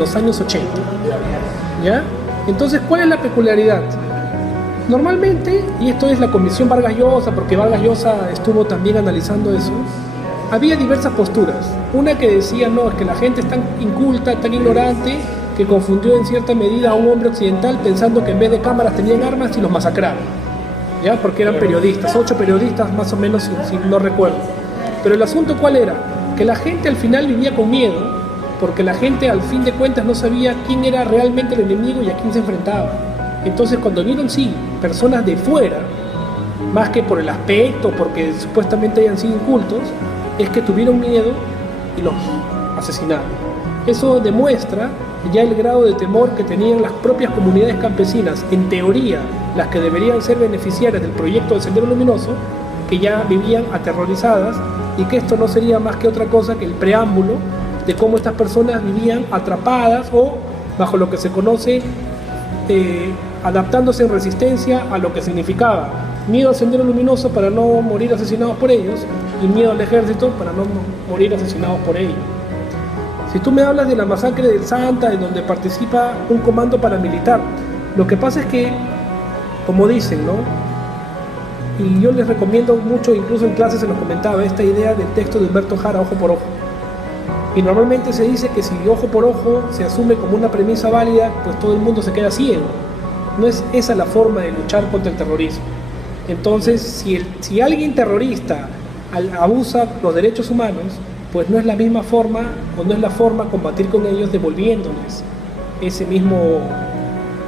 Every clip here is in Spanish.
los años 80. ¿Ya? Entonces, ¿cuál es la peculiaridad? Normalmente, y esto es la Comisión Vargas Llosa, porque Vargas Llosa estuvo también analizando eso, había diversas posturas. Una que decía, no, es que la gente es tan inculta, tan ignorante, que confundió en cierta medida a un hombre occidental pensando que en vez de cámaras tenían armas y los masacraron, ¿ya? Porque eran periodistas, 8 periodistas más o menos, si no recuerdo. Pero el asunto, ¿cuál era? Que la gente al final vivía con miedo, porque la gente al fin de cuentas no sabía quién era realmente el enemigo y a quién se enfrentaba. Entonces, cuando vieron, sí, personas de fuera, más que por el aspecto, porque supuestamente hayan sido incultos, es que tuvieron miedo y los asesinaron. Eso demuestra ya el grado de temor que tenían las propias comunidades campesinas, en teoría las que deberían ser beneficiarias del proyecto del Sendero Luminoso, que ya vivían aterrorizadas, y que esto no sería más que otra cosa que el preámbulo de cómo estas personas vivían atrapadas o bajo lo que se conoce adaptándose en resistencia a lo que significaba miedo al Sendero Luminoso para no morir asesinados por ellos, y miedo al ejército para no morir asesinados por ellos. Si tú me hablas de la masacre del Santa, en donde participa un comando paramilitar, lo que pasa es que, como dicen, ¿no? Y yo les recomiendo mucho, incluso en clases se nos comentaba esta idea del texto de Humberto Jara, Ojo por Ojo. Y normalmente se dice que si ojo por ojo se asume como una premisa válida, pues todo el mundo se queda ciego. No es esa la forma de luchar contra el terrorismo. Entonces, si alguien terrorista abusa los derechos humanos, pues no es la misma forma, o no es la forma combatir con ellos devolviéndoles ese mismo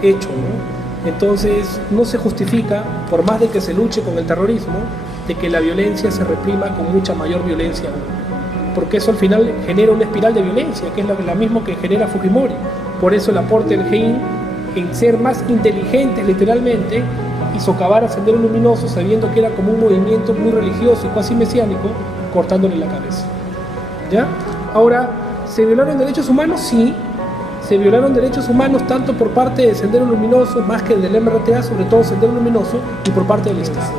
hecho, ¿no? Entonces, no se justifica, por más de que se luche con el terrorismo, de que la violencia se reprima con mucha mayor violencia aún, porque eso al final genera una espiral de violencia, que es la misma que genera Fujimori. Por eso el aporte del GEIN en ser más inteligentes literalmente y socavar a Sendero Luminoso, sabiendo que era como un movimiento muy religioso y casi mesiánico, cortándole la cabeza. ¿Ya? Ahora, ¿se violaron derechos humanos? Sí, se violaron derechos humanos tanto por parte de Sendero Luminoso, más que del MRTA, sobre todo Sendero Luminoso, y por parte del Estado.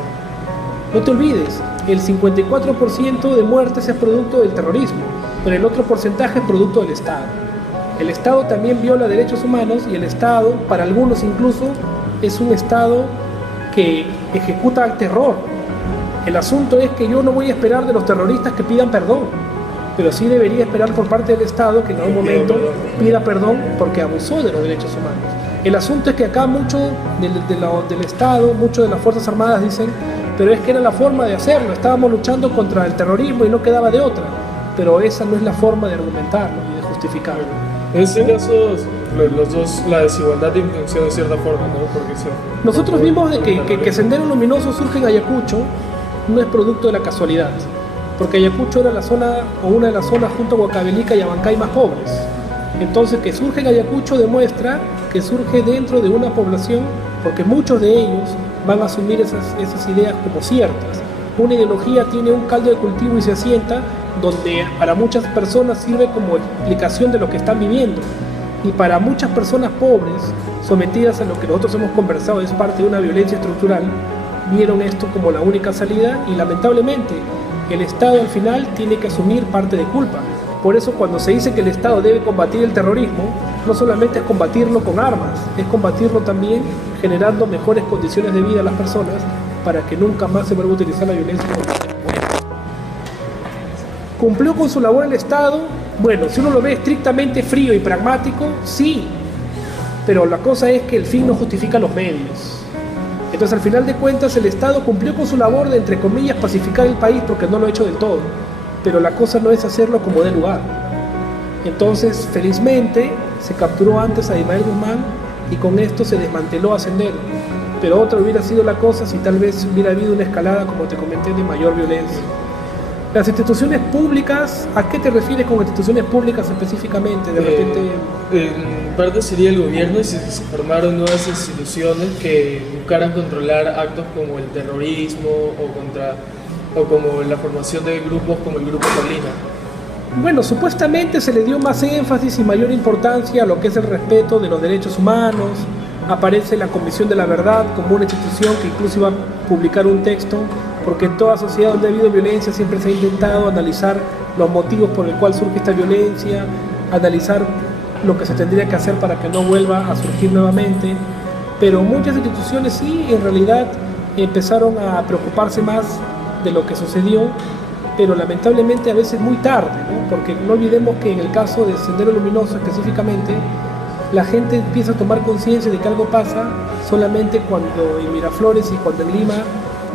No te olvides, el 54% de muertes es producto del terrorismo, pero el otro porcentaje es producto del Estado. El Estado también viola derechos humanos, y el Estado, para algunos incluso, es un Estado que ejecuta terror. El asunto es que yo no voy a esperar de los terroristas que pidan perdón, pero sí debería esperar por parte del Estado que en algún momento pida perdón porque abusó de los derechos humanos. El asunto es que acá mucho del Estado, mucho de las Fuerzas Armadas dicen, pero es que era la forma de hacerlo, estábamos luchando contra el terrorismo y no quedaba de otra. Pero esa no es la forma de argumentarlo y de justificarlo. En este caso, los dos, la desigualdad de intención de cierta forma, ¿no? Porque nosotros vimos de que Sendero Luminoso surge en Ayacucho, no es producto de la casualidad, porque Ayacucho era la zona, o una de las zonas junto a Huancavelica y Abancay más pobres. Entonces, que surge en Ayacucho demuestra que surge dentro de una población, porque muchos de ellos van a asumir esas ideas como ciertas. Una ideología tiene un caldo de cultivo y se asienta, donde para muchas personas sirve como explicación de lo que están viviendo, y para muchas personas pobres, sometidas a lo que nosotros hemos conversado, es parte de una violencia estructural, vieron esto como la única salida, y lamentablemente el Estado al final tiene que asumir parte de culpa. Por eso, cuando se dice que el Estado debe combatir el terrorismo, no solamente es combatirlo con armas, es combatirlo también generando mejores condiciones de vida a las personas, para que nunca más se vuelva a utilizar la violencia contra las mujeres. ¿Cumplió con su labor el Estado? Bueno, si uno lo ve estrictamente frío y pragmático, sí, pero la cosa es que el fin no justifica los medios. Entonces, al final de cuentas, el Estado cumplió con su labor de, entre comillas, pacificar el país, porque no lo ha hecho del todo, pero la cosa no es hacerlo como dé lugar. Entonces, felizmente, se capturó antes a Ismael Guzmán, y con esto se desmanteló a Sendero. Pero otra hubiera sido la cosa si tal vez hubiera habido una escalada, como te comenté, de mayor violencia. Las instituciones públicas, ¿a qué te refieres con instituciones públicas específicamente? De repente... En parte sería el gobierno, y si se formaron nuevas instituciones que buscaran controlar actos como el terrorismo o como la formación de grupos como el Grupo Paulina. Bueno, supuestamente se le dio más énfasis y mayor importancia a lo que es el respeto de los derechos humanos. Aparece la Comisión de la Verdad como una institución que incluso iba a publicar un texto, porque en toda sociedad donde ha habido violencia siempre se ha intentado analizar los motivos por el cual surge esta violencia, analizar lo que se tendría que hacer para que no vuelva a surgir nuevamente, pero muchas instituciones sí, en realidad empezaron a preocuparse más de lo que sucedió, pero lamentablemente a veces muy tarde, ¿no? Porque no olvidemos que en el caso de Sendero Luminoso específicamente, la gente empieza a tomar conciencia de que algo pasa solamente cuando en Miraflores y cuando en Lima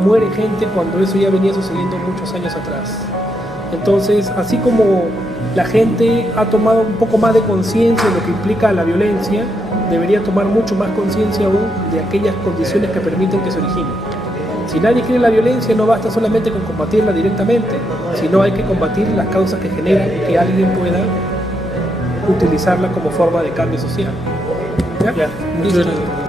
muere gente, cuando eso ya venía sucediendo muchos años atrás. Entonces, así como la gente ha tomado un poco más de conciencia de lo que implica la violencia, debería tomar mucho más conciencia aún de aquellas condiciones que permiten que se origine. Si nadie quiere la violencia, no basta solamente con combatirla directamente, sino hay que combatir las causas que generan que alguien pueda utilizarla como forma de cambio social. ¿Ya? Ya, muchas Listo. gracias.